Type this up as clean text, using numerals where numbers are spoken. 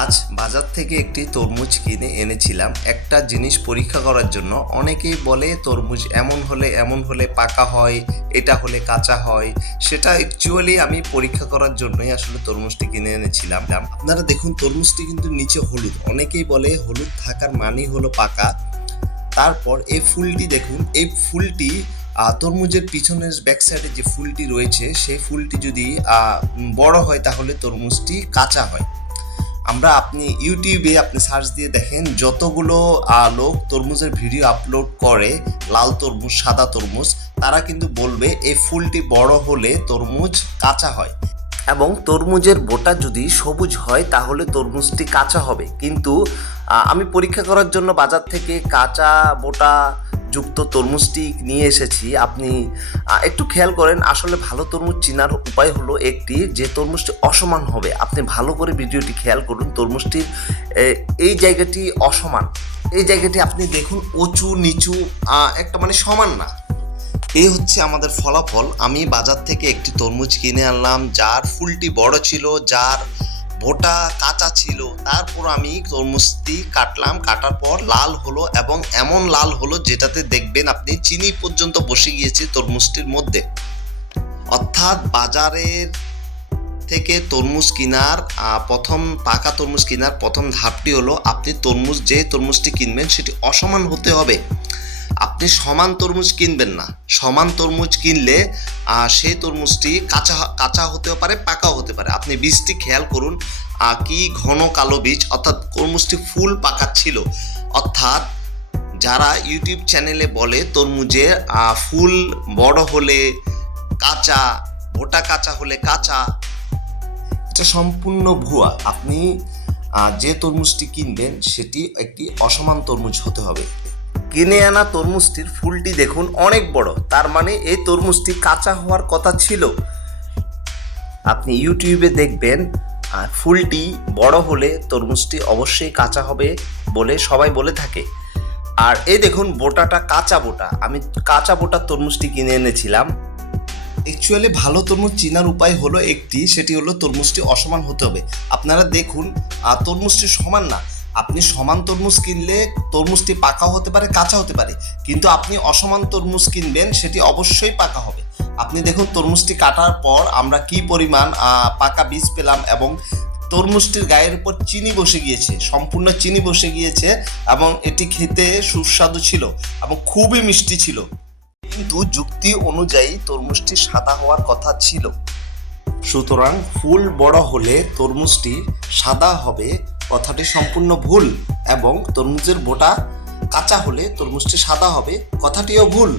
আজ বাজার থেকে একটি তরমুজ কিনে এনেছিলাম একটা জিনিস পরীক্ষা করার জন্য। অনেকেই বলে তরমুজ এমন হলে পাকা হয়, এটা হলে কাঁচা হয়। সেটা অ্যাকচুয়ালি আমি পরীক্ষা করার জন্যই আসলে তরমুজটি কিনে এনেছিলাম। আপনারা দেখুন, তরমুজটি কিন্তু নিচে হলুদ। অনেকেই বলে হলুদ থাকার মানেই হলো পাকা। তারপর এই ফুলটি দেখুন, এই ফুলটি তরমুজের পিছনের ব্যাক সাইডে যে ফুলটি রয়েছে সেই ফুলটি যদি বড় হয় তাহলে তরমুজটি কাঁচা হয়। আপনি ইউটিউবে সার্চ দিয়ে দেখেন, যতগুলো লোক তরমুজের ভিডিও আপলোড করে, লাল তরমুজ, সাদা তরমুজ, তারা কিন্তু বলবে এই ফুলটি বড় হলে তরমুজ কাঁচা হয় এবং তরমুজের বোটা যদি সবুজ হয় তাহলে তরমুজটি কাঁচা হবে। কিন্তু আমি পরীক্ষা করার জন্য বাজার থেকে কাঁচা বোটা যুক্ত তরমুজটি নিয়ে এসেছি। আপনি একটু খেয়াল করেন, আসলে ভালো তরমুজ চেনার উপায় হলো একটি, যে তরমুজটি অসমান হবে। আপনি ভালো করে ভিডিওটি খেয়াল করুন, তরমুজটির এই জায়গাটি অসমান, এই জায়গাটি আপনি দেখুন উঁচু নিচু, একটা সমান না। এই হচ্ছে আমাদের ফলাফল। আমি বাজার থেকে একটি তরমুজ কিনে আনলাম যার ফুলটি বড় ছিল, যার বোটা কাঁচা ছিল। তারপর আমি তরমুজটি কাটলাম, কাটার পর লাল হলো এবং এমন লাল হলো যেটাতে দেখবেন আপনি চিনি পর্যন্ত বসে গিয়েছে তরমুজটির মধ্যে। অর্থাৎ বাজারের থেকে তরমুজ কেনার পাকা তরমুজ কেনার প্রথম ধাপটি হলো, আপনি যে তরমুজটি কিনবেন সেটি অসমান হতে হবে। আপনি সমান তরমুজ কিনবেন না। সমান তরমুজ কিনলে সেই তরমুজটি কাঁচা হতেও পারে, পাকাও হতে পারে। আপনি বীজটি খেয়াল করুন, কি ঘন কালো বীজ, অর্থাৎ তরমুজটি ফুল পাকা ছিল। অর্থাৎ যারা ইউটিউব চ্যানেলে বলে তরমুজের ফুল বড় হলে কাঁচা, বোটা কাঁচা হলে কাঁচা, এটা সম্পূর্ণ ভুয়া। আপনি যে তরমুজটি কিনবেন সেটি একটি অসমান তরমুজ হতে হবে। কিনে আনা তরমুজটির ফুলটি দেখুন অনেক বড়, তার মানে এই তরমুজটি কাঁচা হওয়ার কথা ছিল। আপনি ইউটিউবে দেখবেন ফুলটি বড় হলে তরমুজটি অবশ্যই কাঁচা হবে বলে সবাই বলে থাকে। আর এই দেখুন বোটাটা কাঁচা বোটা, আমি কাঁচা বোটার তরমুজটি কিনে এনেছিলাম। অ্যাকচুয়ালি ভালো তরমুজ চেনার উপায় হলো একটি, সেটি হলো তরমুজটি অসমান হতে হবে। আপনারা দেখুন তরমুজটি সমান না। আপনি সমান তরমুজ কিনলে তরমুজটি পাকাও হতে পারে, কাঁচা হতে পারে, কিন্তু আপনি অসমান তরমুজ কিনবেন সেটি অবশ্যই পাকা হবে। আপনি দেখুন তরমুজটি কাটার পর আমরা কি পরিমাণ পাকা বীজ পেলাম এবং তরমুজটির গায়ের উপর চিনি বসে গিয়েছে, সম্পূর্ণ চিনি বসে গিয়েছে এবং এটি খেতে সুস্বাদু ছিল এবং খুবই মিষ্টি ছিল। কিন্তু যুক্তি অনুযায়ী তরমুজটি সাদা হওয়ার কথা ছিল। সুতরাং ফুল বড় হলে তরমুজটি সাদা হবে কথাটি সম্পূর্ণ ভুল, এবং তরমুজের বোটা কাঁচা হলে তরমুজটি সাদা হবে কথাটিও ভুল।